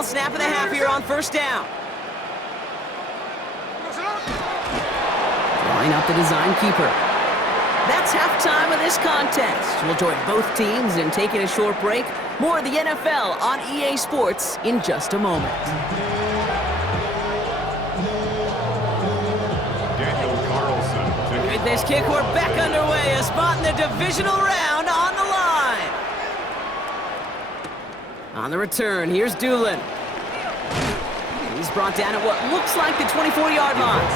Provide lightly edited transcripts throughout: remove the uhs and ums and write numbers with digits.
Final snap of the half here on first down. Drawing up the design keeper. That's halftime of this contest. We'll join both teams in taking a short break. More of the NFL on EA Sports in just a moment. With this kick, we're back underway. A spot in the divisional round on the line. On the return, here's Doolin. He's brought down at what looks like the 24-yard line.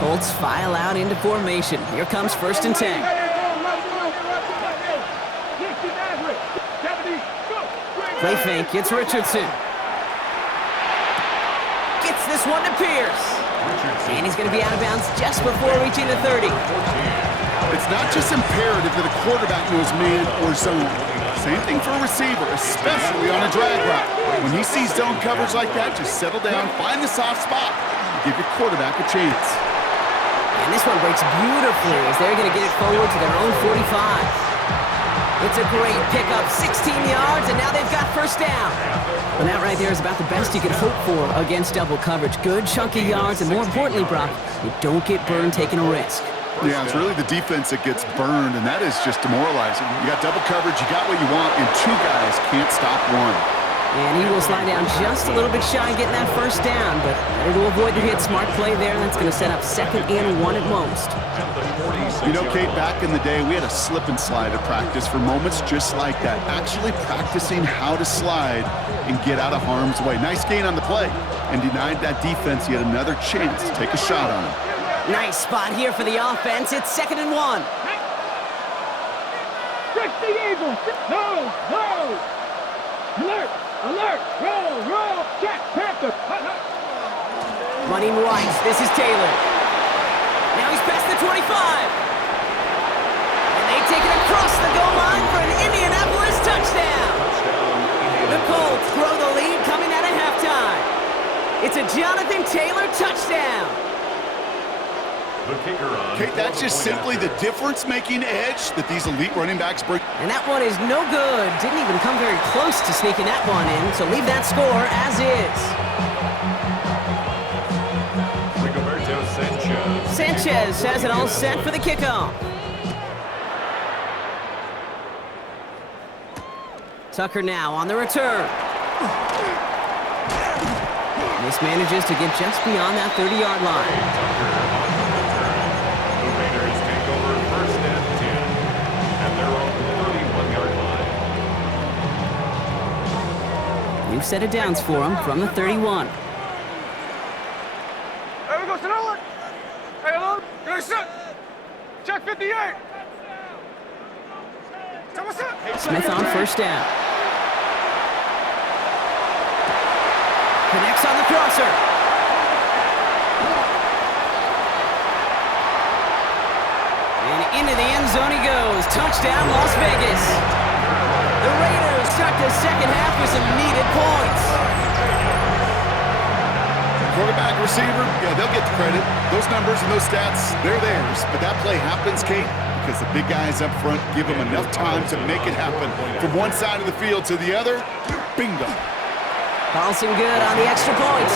Colts file out into formation. Here comes 1st and 10. Play fake, it's Richardson. Gets this one to Pierce. And he's going to be out of bounds just before reaching the 30. It's not just imperative that a quarterback knows man or zone. Same thing for a receiver, especially on a drag route. When he sees zone coverage like that, just settle down, find the soft spot, give your quarterback a chance. And this one breaks beautifully as they're going to get it forward to their own 45. It's a great pickup, 16 yards, and now they've got first down. And that right there is about the best you could hope for against double coverage. Good chunky yards, and more importantly, Brock, you don't get burned taking a risk. Yeah, it's really the defense that gets burned, and that is just demoralizing. You got double coverage, you got what you want, and two guys can't stop one. And he will slide down just a little bit shy of getting that first down, but better to avoid the hit. Smart play there. That's going to set up 2nd and 1 at most. You know, Kate, back in the day, we had a slip and slide at practice for moments just like that. Actually practicing how to slide and get out of harm's way. Nice gain on the play, and denied that defense yet another chance to take a shot on him. Nice spot here for the offense. It's 2nd and 1. Trick the Eagles. No, no. Alert. Alert! Roll! Check! Panther! Running right, this is Taylor. Now he's past the 25. And they take it across the goal line for an Indianapolis touchdown. The Colts grow the lead coming out of halftime. It's a Jonathan Taylor touchdown. Kate, that's just simply the difference-making edge that these elite running backs bring. And that one is no good. Didn't even come very close to sneaking that one in, so leave that score as is. Sanchez has it all set for the kickoff. Tucker now on the return. This manages to get just beyond that 30-yard line. New set of downs for him from the 31. There we go, Sonoma. Hey, hello. Good shot. Check 58. Smith on first down. Connects on the crosser. And into the end zone he goes. Touchdown, Las Vegas. The Raiders start the second half with some needed points. Quarterback, receiver, yeah, they'll get the credit. Those numbers and those stats, they're theirs. But that play happens, Kate, because the big guys up front give them enough time to make it happen. From one side of the field to the other, bingo. Bouncing good on the extra point.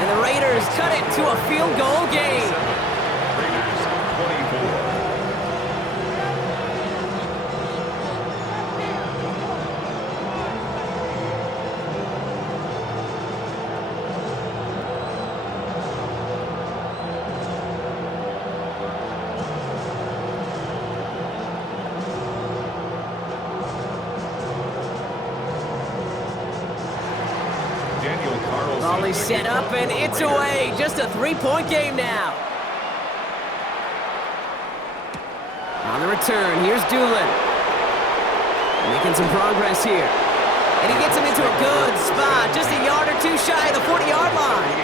And the Raiders cut it to a field goal game. Raiders 24. Volley set up and it's away. Just a 3-point game now. On the return, here's Doolin. Making some progress here. And he gets him into a good spot. Just a yard or two shy of the 40-yard line.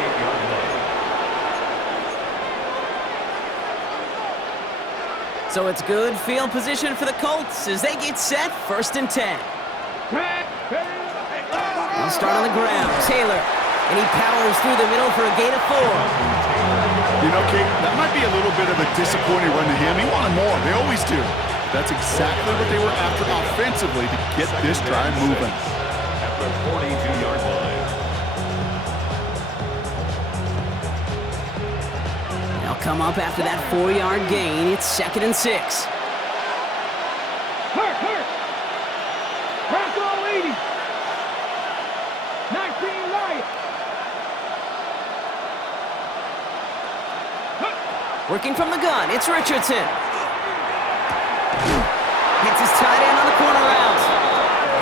So it's good field position for the Colts as they get set 1st and 10. They'll start on the ground. Taylor. And he powers through the middle for a gain of 4. You know, Kate, that might be a little bit of a disappointing run to him. He wanted more. They always do. That's exactly what they were after offensively to get this drive moving. At the 42-yard line. They'll come up after that 4-yard gain. It's 2nd and 6. Hurt. Pass all 80. 19 Lions. Working from the gun, it's Richardson. Hits his tight end on the corner route.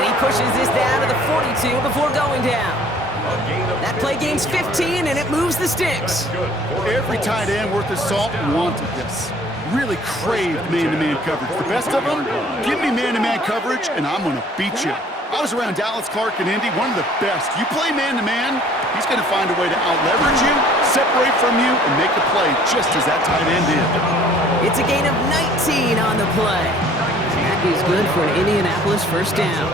And he pushes this down to the 42 before going down. That play gains 15, and it moves the sticks. Every tight end worth his salt wanted this. Really craved man-to-man coverage. The best of them, give me man-to-man coverage, and I'm going to beat you. I was around Dallas Clark and Indy, one of the best. You play man-to-man, he's going to find a way to out-leverage you, separate from you, and make a play just as that tight end did. It's a gain of 19 on the play. That is good for an Indianapolis first down.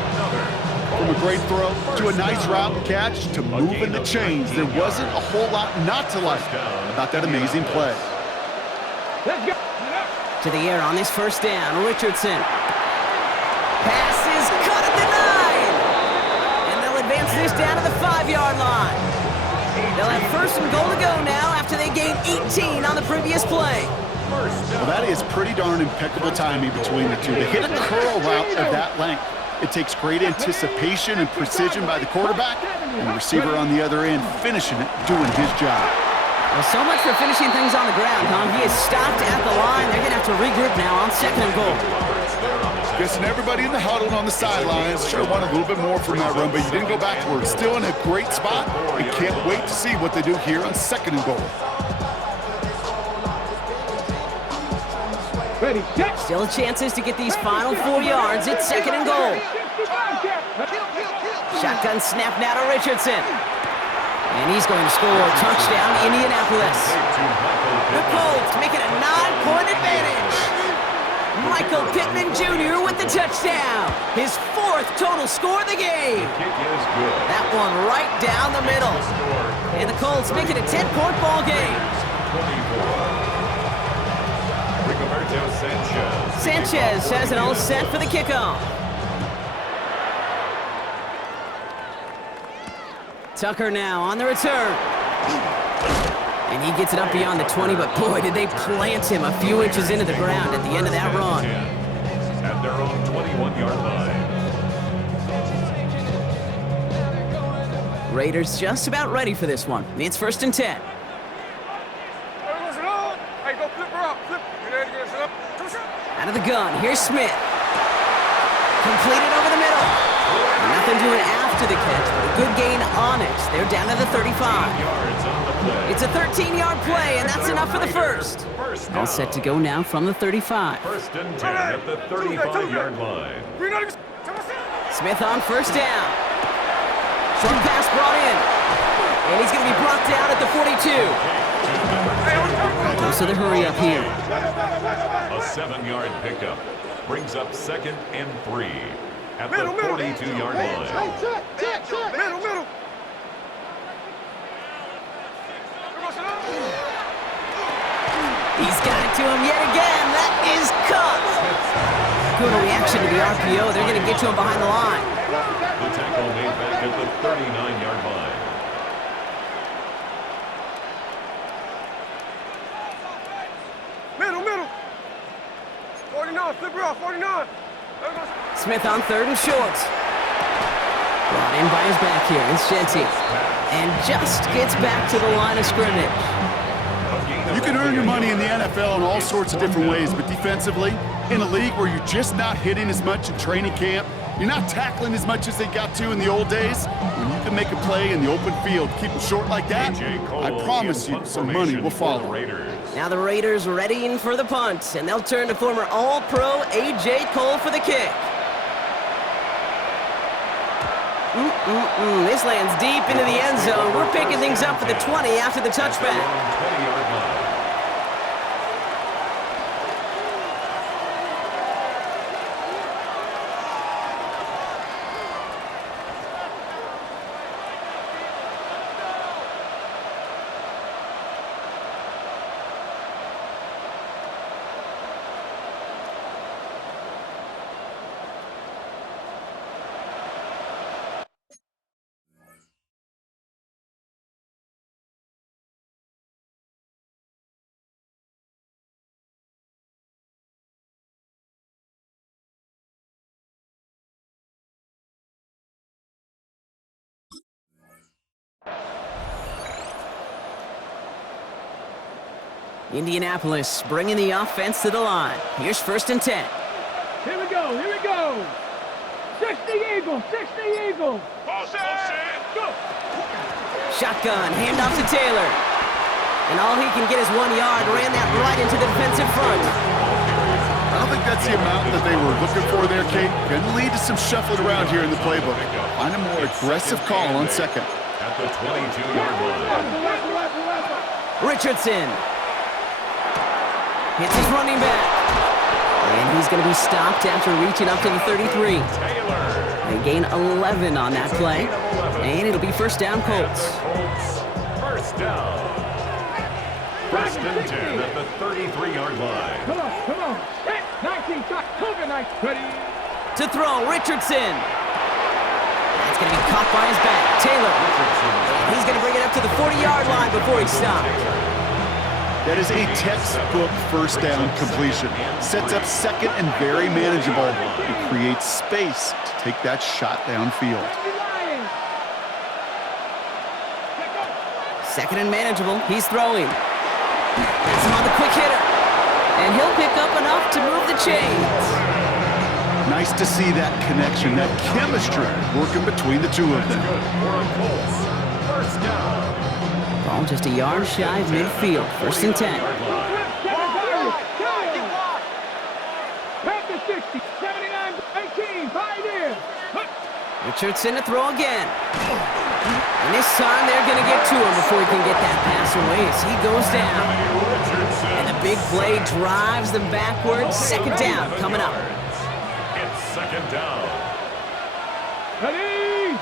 From a great throw to a nice route and catch to moving the chains, there wasn't a whole lot not to like about that amazing play. Let's go. To the air on this first down, Richardson. Pass is cut at the 9. And they'll advance this down to the 5-yard line. They'll have 1st and goal to go now after they gained 18 on the previous play. Well, that is pretty darn impeccable timing between the two. They hit a curl route of that length. It takes great anticipation and precision by the quarterback, and the receiver on the other end finishing it, doing his job. Well, so much for finishing things on the ground, huh? He is stopped at the line. They're going to have to regroup now on 2nd and goal. Guessing everybody in the huddle on the sidelines sure wanted a little bit more from that run, but you didn't go backwards. Still in a great spot, and can't wait to see what they do here on 2nd and goal. Ready, set. Still chances to get these final 4 yards. It's 2nd and goal. Shotgun snap now to Richardson. And he's going to score a touchdown, Indianapolis. The Colts make it a 9-point advantage. Michael Pittman Jr. with the touchdown. His 4th total score of the game. That one right down the middle. And the Colts make it a 10-point ball game. Sanchez has it all set for the kickoff. Tucker now on the return. And he gets it up beyond the 20, but boy, did they plant him a few inches into the ground at the end of that run. At their own 21-yard line. Raiders just about ready for this one. It's 1st and 10. Out of the gun, here's Smith. Completed over the middle. And nothing doing after the catch, but a good gain on it. They're down to the 35. It's a 13-yard play, and that's enough for the first. All set to go now from the 35. 1st and 10 at the 35-yard line. Smith on 1st down. Short pass brought in. And he's going to be brought down at the 42. Close to the hurry up here. A 7-yard pickup brings up 2nd and 3 at the 42-yard line. Middle. He's got it to him yet again. That is cut. Good reaction to the RPO. They're going to get to him behind the line. The tackle made back at the 39-yard line. Middle. 49, flip her off, 49. Smith on 3rd and short. Brought in by his back here. It's Shenty. And just gets back to the line of scrimmage. You can earn your money in the NFL in all sorts of different ways, but defensively, in a league where you're just not hitting as much in training camp, you're not tackling as much as they got to in the old days, when you can make a play in the open field, keep it short like that, I promise you some money will follow. Now the Raiders readying for the punt, and they'll turn to former All-Pro A.J. Cole for the kick. This lands deep into the end zone. We're picking things up for the 20 after the touchback. 20-yard line. Indianapolis bringing the offense to the line. Here's 1st and 10. Here we go, here we go. 60 Eagles, 60 Eagles. Go. Shotgun, handoff to Taylor. And all he can get is 1 yard. Ran that right into the defensive front. I don't think that's the amount that they were looking for there, Kate. Going to lead to some shuffling around here in the playbook. Find a more aggressive call on 2nd. At the 22-yard line. Richardson. Hits his running back. And he's going to be stopped after reaching up to the 33. They gain 11 on that play. And it'll be 1st down, Colts. First down. 1st and 10 at the 33-yard line. Come on. 19 shot, cover 9. Ready. To throw, Richardson. That's going to be caught by his back. Taylor. And he's going to bring it up to the 40-yard line before he stopped. That is a textbook 1st down completion. Sets up 2nd and very manageable. It creates space to take that shot downfield. 2nd and manageable. He's throwing. Gets him on the quick hitter. And he'll pick up enough to move the chains. Nice to see that connection, that chemistry working between the two of them. First down. Ball just a yard shy of midfield. 1st and 10. Back to 60, 79, 18, Pioneers. Richardson to throw again. And this time they're going to get to him before he can get that pass away as he goes down. And the big play drives them backwards. 2nd down coming up. It's 2nd down. Ready.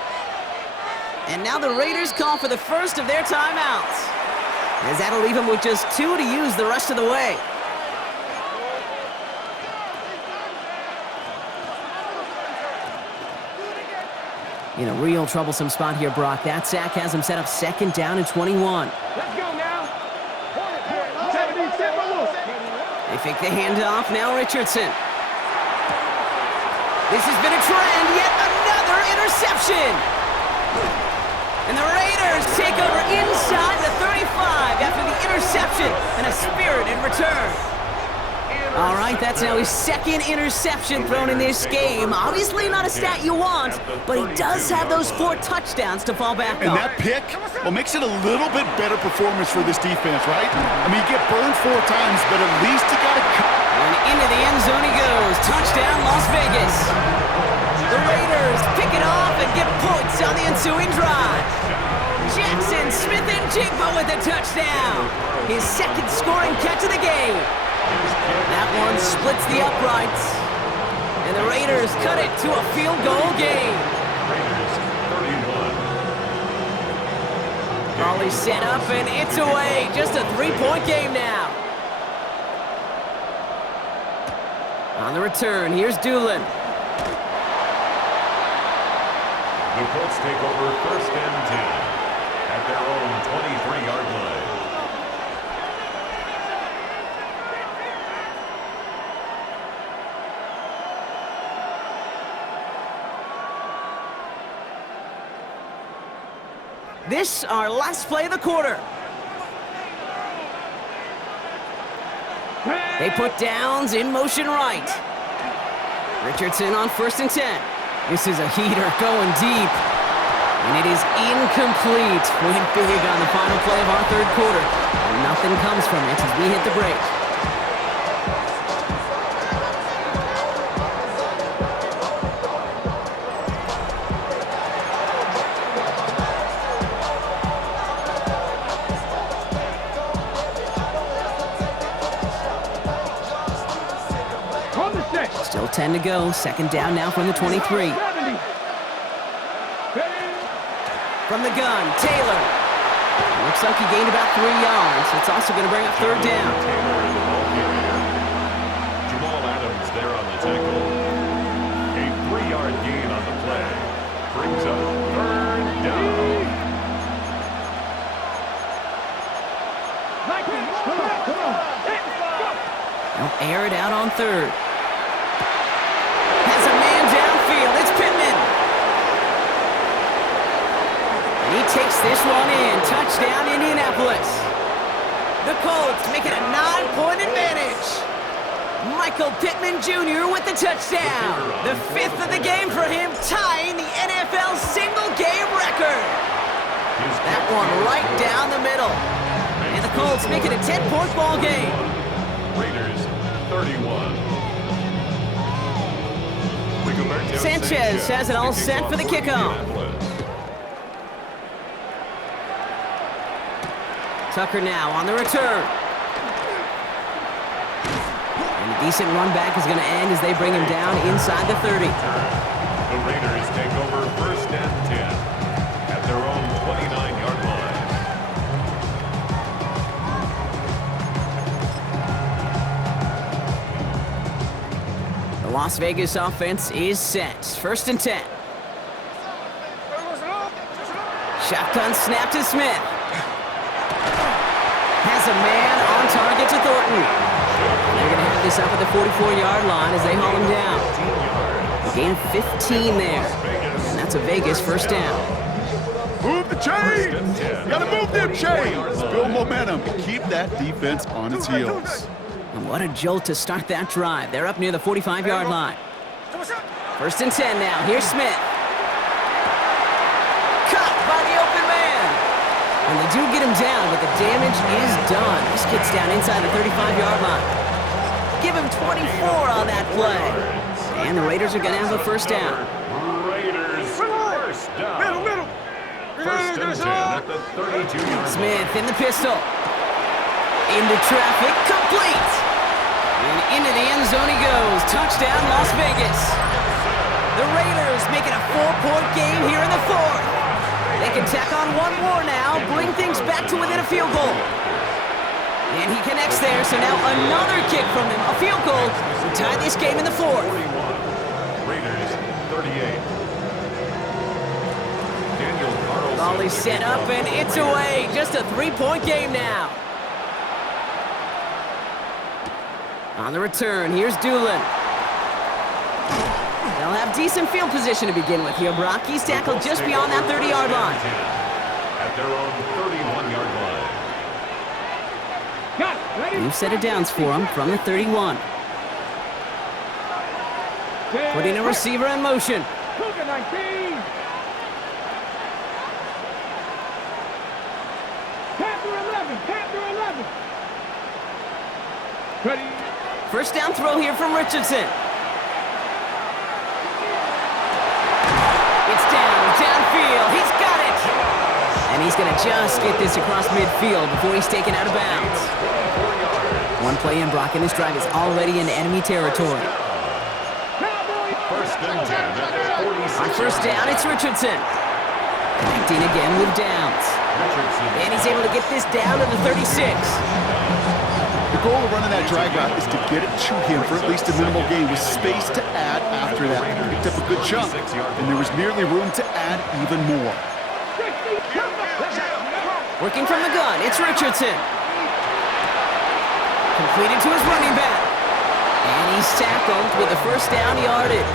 And now the Raiders call for the first of their timeouts, as that'll leave them with just 2 to use the rest of the way. In a real troublesome spot here, Brock. That sack has him set up 2nd down and 21. Let's go now. They fake the handoff. Now Richardson. This has been a trend. Yet another interception. And the Raiders take over inside the 35 after the interception and a spirited return. All right, that's now his 2nd interception thrown in this game. Obviously not a stat you want, but he does have those 4 touchdowns to fall back on. And that pick, well, makes it a little bit better performance for this defense, right? I mean, you get burned 4 times, but at least you got to cut. And into the end zone he goes. Touchdown, Las Vegas. The Raiders pick it off and get points on the ensuing drive. Jackson Smith-Njigba with a touchdown. His 2nd scoring catch of the game. That one splits the uprights. And the Raiders cut it to a field goal game. Raiders 31. Raleigh set up and it's away. Just a 3-point game now. On the return, here's Doolin. The Colts take over 1st and 10 at their own 23-yard line. This our last play of the quarter. They put downs in motion right. Richardson on 1st and 10. This is a heater going deep. And it is incomplete. Went big on the final play of our 3rd quarter. And nothing comes from it as we hit the break. Still 10 to go. 2nd down now from the 23. From the gun, Taylor. Looks like he gained about 3 yards. It's also going to bring up 3rd down. Jamal Adams there on the tackle. A 3-yard gain on the play. Brings up 3rd down. They'll air it out on 3rd. Has a man downfield. It's Pittman. And he takes this one in. Touchdown, Indianapolis. The Colts make it a 9-point advantage. Michael Pittman Jr. with the touchdown. The 5th of the game for him, tying the NFL single-game record. That one right down the middle. And the Colts make it a 10-point ball game. Raiders 31. Sanchez has it all set for the kickoff. Tucker now on the return. And a decent run back is going to end as they bring him down inside the 30. The Raiders take over 1st and 10 at their own 29-yard line. The Las Vegas offense is set. 1st and 10. Shotgun snap to Smith. Has a man on target to Thornton. They're going to have this up at the 44-yard line as they haul him down. A gain of 15 there. And that's a Vegas 1st down. Move the chains! Gotta move them chains! Build momentum. Keep that defense on its heels. And what a jolt to start that drive. They're up near the 45-yard line. 1st and 10 now. Here's Smith. Cut by the open man. And they do get him down, but the damage is done. This kid's down inside the 35-yard line. Give him 24 on that play. And the Raiders are going to have a 1st down. Raiders 1st down. Middle. 1st and 10 at the 32-yard line. Smith in the pistol. Into traffic, complete. And into the end zone he goes. Touchdown, Las Vegas. The Raiders make it a 4-point game here in the 4th. They can tack on one more now, bring things back to within a field goal. And he connects there, so now another kick from him, a field goal, to tie this game in the 4th. Raiders 38. Daniel Carlson. Ball is set up, and it's away. Just a 3-point game now. On the return, here's Doolin. They'll have decent field position to begin with here, Brock. He's tackled just beyond that 30-yard line. At their own 31-yard line. New set of downs for him from the 31. Putting a receiver in motion. Ready. 1st down throw here from Richardson. It's downfield. He's got it. And he's going to just get this across midfield before he's taken out of bounds. One play in, Brock, and this drive is already into enemy territory. 1st and 10 at the 46. On 1st down, it's Richardson. Connecting again with downs. And he's able to get this down to the 36. The goal of running that drag route is to get it to him for at least a minimal gain with space to add after that. He picked up a good chunk, and there was nearly room to add even more. Working from the gun, it's Richardson. Completed to his running back. And he's tackled with a 1st down yardage.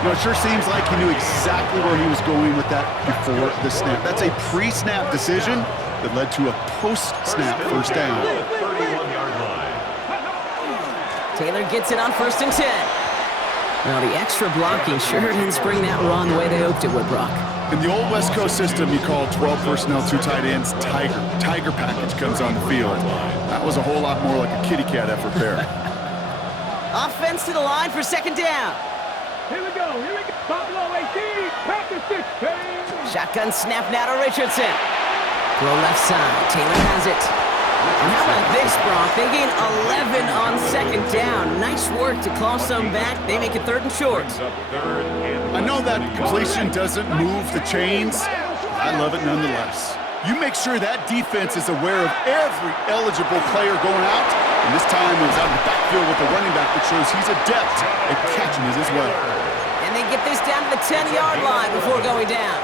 You know, it sure seems like he knew exactly where he was going with that before the snap. That's a pre-snap decision that led to a post-snap 1st down. Taylor gets it on 1st and 10. Well, the extra blocking sure didn't spring that run the way they hoped it would, Brock. In the old West Coast system, you call 12 personnel, 2 tight ends, Tiger. Tiger package comes on the field. That was a whole lot more like a kitty cat effort there. Offense to the line for 2nd down. Here we go. Buffalo 18, Packers 16. Shotgun snap now to Richardson. Throw left side. Taylor has it. And how about this, Brock? They gain 11 on 2nd down. Nice work to claw some back. They make it 3rd and short. I know that completion doesn't move the chains. I love it nonetheless. You make sure that defense is aware of every eligible player going out. And this time it was out of the backfield with the running back that shows he's adept at catching it as well. And they get this down to the 10-yard line before going down.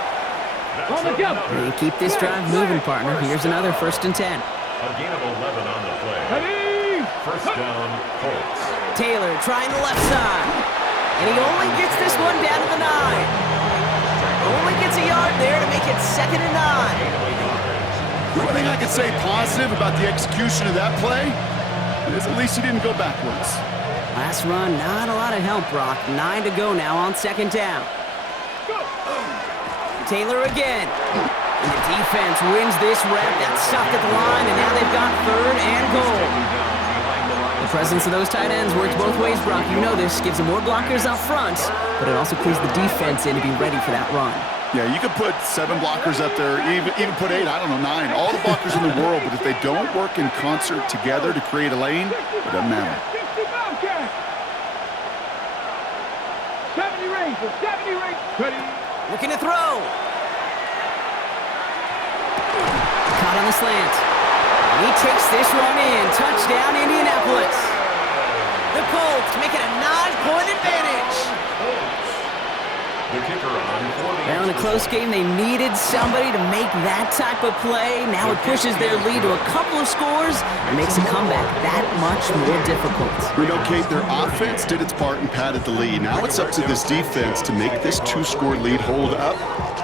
On the jump. They keep this drive moving, partner. Here's another 1st and 10. A gain of 11 on the play. Ready. 1st down, Colts. Taylor trying the left side. And he only gets this one down to the 9. Only gets a yard there to make it 2nd and 9. The one thing I could say positive about the execution of that play is at least he didn't go backwards. Last run, not a lot of help, Brock. 9 to go now on second down. Taylor again. And the defense wins this rep. That's stopped at the line, and now they've got third and goal. The presence of those tight ends works both ways, Brock. You know this. Gives them more blockers up front, but it also clues the defense in to be ready for that run. Yeah, you could put 7 blockers up there, even put 8, I don't know, 9. All the blockers in the world, but if they don't work in concert together to create a lane, it doesn't matter. 70 Rangers, 70 Rangers. Looking to throw. Caught on the slant. He takes this one in. Touchdown, Indianapolis. The Colts make it a 9-point advantage. The kicker on for the Now in a close game, they needed somebody to make that type of play. Now it pushes their lead to a couple of scores and makes the comeback that much more difficult. We know, Kate, their offense did its part and padded the lead. Now it's up to this defense to make this 2-score lead hold up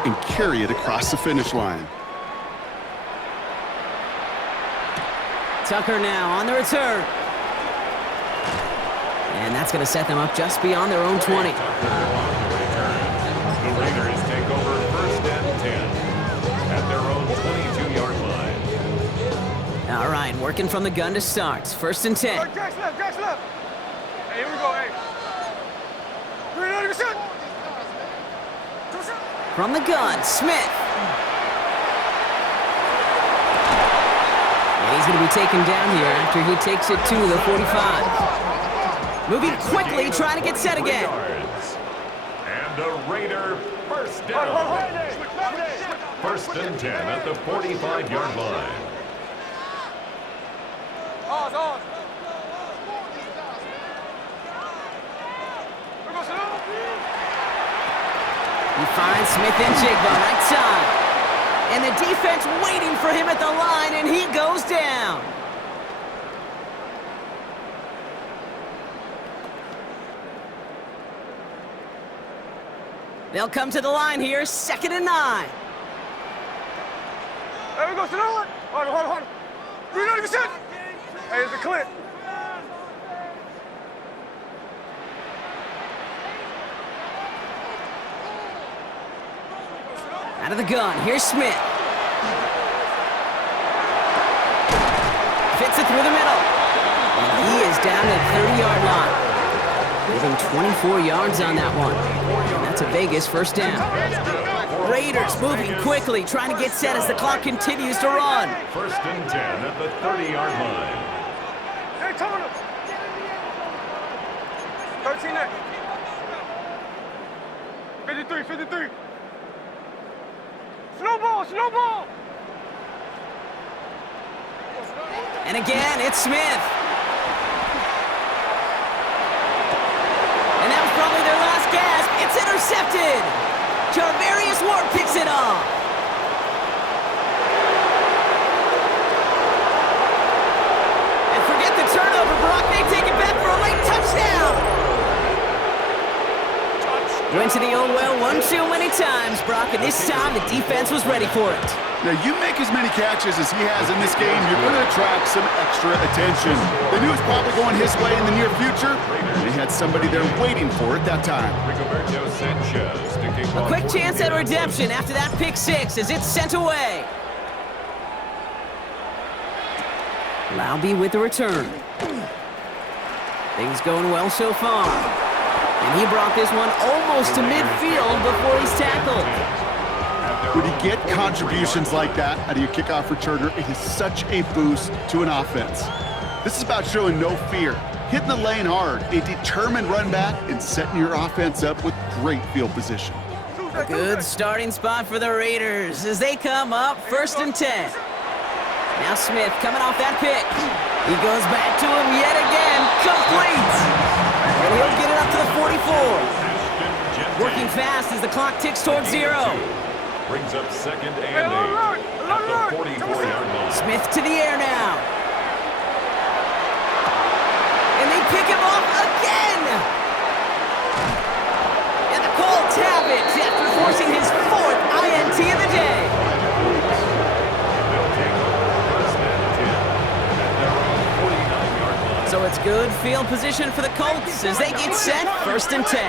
and carry it across the finish line. Tucker now on the return. And that's going to set them up just beyond their own 20. The Raiders take over first and 10 at their own 22-yard line. All right, working from the gun to start. First and 10. Jackson left. Hey, here we go, hey. 390%. From the gun, Smith. And he's going to be taken down here after he takes it to the 45. Moving quickly, trying to get set again. And a Raider first down. First and 10 at the 45-yard line. On. He finds Smith and Jigba right side. And the defense waiting for him at the line, and he goes down. They'll come to the line here, 2nd and 9. There we go, sit on. Hold on. 390%. Hey, it's a clip. Out of the gun, here's Smith. Fits it through the middle. And he is down at the 30-yard line. Giving 24 yards on that one. And that's a Vegas first down. Raiders moving quickly, trying to get set as the clock continues to run. First and 10 at the 30-yard line. Hey, Tony. 13 next. 53. Snowball. And again, it's Smith. And that was probably their last gasp. It's intercepted. Jarvarius Ward picks it off. And forget the turnover, Brock. They take it back for a late touchdown. Went to the old well one too many times, Brock, and this time the defense was ready for it. Now, you make as many catches as he has in this game, you're going to attract some extra attention. They knew it was probably going his way in the near future, and they had somebody there waiting for it that time. A quick chance at redemption after that pick six as it's sent away. Laube with the return. Things going well so far. And he brought this one almost to midfield before he's tackled. When you get contributions like that out of your kickoff returner, it is such a boost to an offense. This is about showing no fear, hitting the lane hard, a determined run back, and setting your offense up with great field position. A good starting spot for the Raiders as they come up 1st and 10. Now Smith coming off that pick. He goes back to him yet again, complete. And he'll get it up to the 44. Working fast as the clock ticks towards 0. Brings up 2nd and 8 at the 44-yard line. Smith to the air now. And they pick him off again. And the Colts have it after forcing his 4th INT of the day. They'll take good field position for the Colts as they get set, 1st and 10.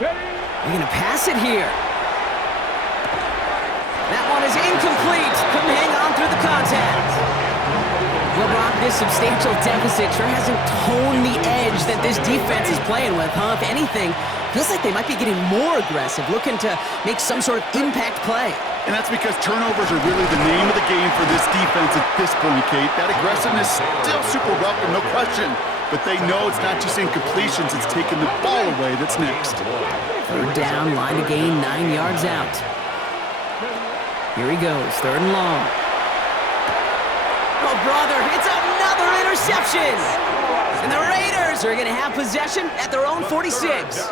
They're going to pass it here. That one is incomplete. Couldn't hang on through the contact. Well, Brock, this substantial deficit sure hasn't toned the edge that this defense is playing with, huh? If anything, feels like they might be getting more aggressive, looking to make some sort of impact play. And that's because turnovers are really the name of the game for this defense at this point, Kate. That aggressiveness still super welcome, no question. But they know it's not just incompletions, it's taking the ball away that's next. 3rd down, line to gain, 9 yards out. Here he goes, 3rd and long. Oh, brother, it's another interception! And the Raiders are going to have possession at their own 46.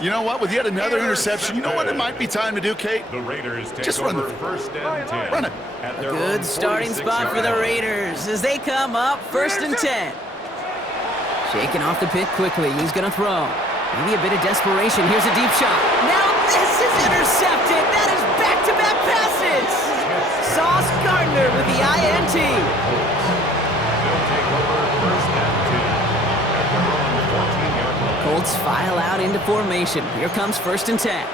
You know what? With yet another interception, you know what it might be time to do, Kate? The Raiders take just run over the 1st and 10. Run it. A good starting spot for the Raiders as they come up 1st and 10. Shaking off the pick quickly. He's going to throw. Maybe a bit of desperation. Here's a deep shot. Now this is intercepted. That is back-to-back passes. Sauce Gardner with the INT. They'll take over 1st and 10 at their own 14-yard line. Colts file out into formation. Here comes 1st and 10.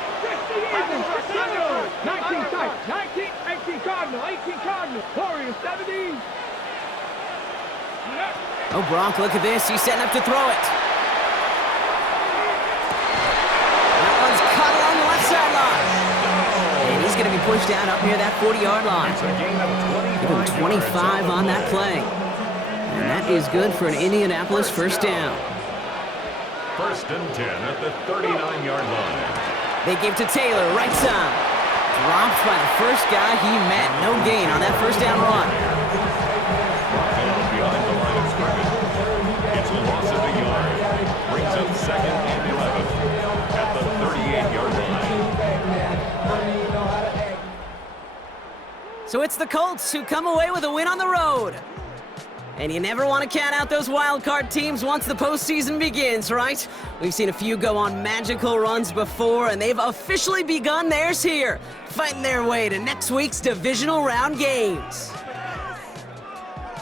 19 tight, 19, 18 Cardinal, 18 Cardinal, Warriors 17. Oh, Brock, look at this. He's setting up to throw it. That one's caught along the left sideline. And he's going to be pushed out up near that 40-yard line. It's a gain of 25 on that play. And that is good for an Indianapolis 1st down. 1st and 10 at the 39-yard line. They give to Taylor, right side. Dropped by the first guy he met. No gain on that 1st down run. Down behind the line of scrimmage. It's a loss of a yard. Brings up 2nd and 11 at the 38-yard line. So it's the Colts who come away with a win on the road. And you never want to count out those wild card teams once the postseason begins, right? We've seen a few go on magical runs before, and they've officially begun theirs here, fighting their way to next week's divisional round games.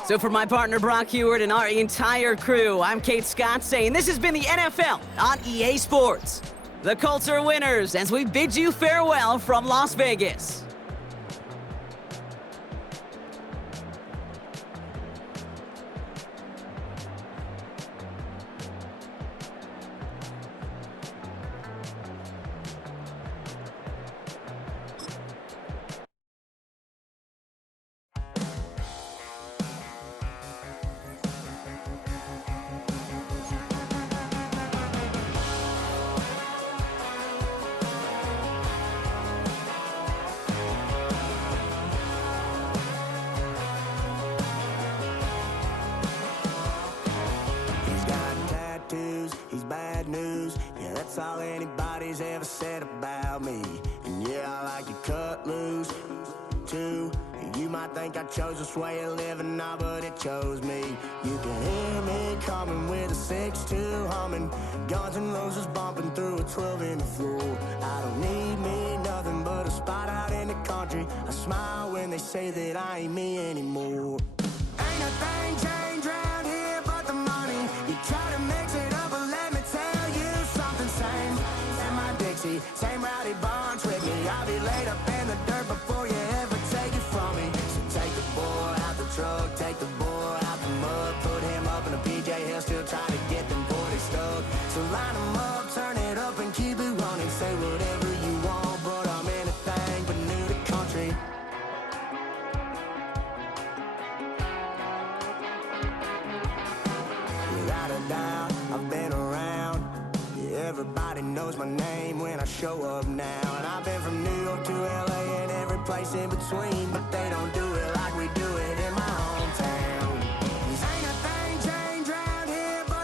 So for my partner Brock Heward and our entire crew, I'm Kate Scott saying this has been the NFL on EA Sports. The Colts are winners as we bid you farewell from Las Vegas. He's bad news, yeah, that's all anybody's ever said about me. And yeah, I like you cut loose, too. You might think I chose this way of living now, but it chose me. You can hear me coming with a 6-2 humming, Guns N' Roses bumping through a 12 in the floor. I don't need me nothing but a spot out in the country. I smile when they say that I ain't me anymore. Ain't a thing changed round here but the money. You try to mix it up, but let me tell you something. Same in my Dixie, same rowdy bunch with me. I'll be laid up in the dirt before you ever take it from me. So take the boy out the truck, take the boy out the mud, put him up in a PJ Hill, still trying to get them 40 stuck. So line them up, turn it up and keep it running. Say whatever you want, but I'm anything but new to country. Without a doubt, I've been around. Yeah, everybody knows my name when I show up now. And I've been from New York to LA and every place in between, but they don't do it like we do it in